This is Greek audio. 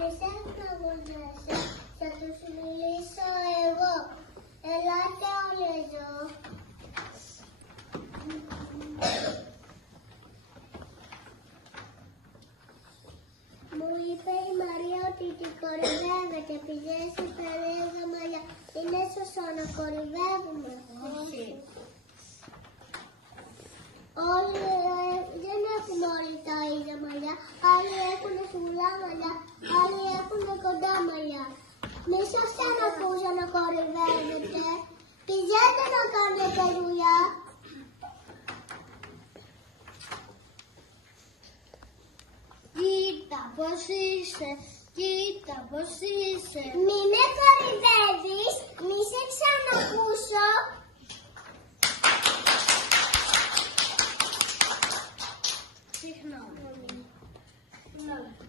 Μη σε γνωρίζεσαι, θα τους μιλήσω εγώ. Ελάτε όλοι εδώ. Μου είπε η Μαρία ότι την κορυδεύετε, πηγαίνει στα λίγα μαλλιά. Είναι σωστό να κορυδεύουμε. Όχι. Όλοι δεν έχουμε όλοι τα ίδια μαλλιά. Άλλοι έχουν σουλά μαλλιά, άλλοι έχουν κοντά μαλλιά. Μη σας ξανακούσα να κορυδεύετε. Πηγαίνετε να κάνετε δουλειά. Κοίτα πώς είσαι, κοίτα πώς είσαι. Μη με κορυδεύεις, μη σε ξανακούσω. Συγγνώμη. Συγγνώμη.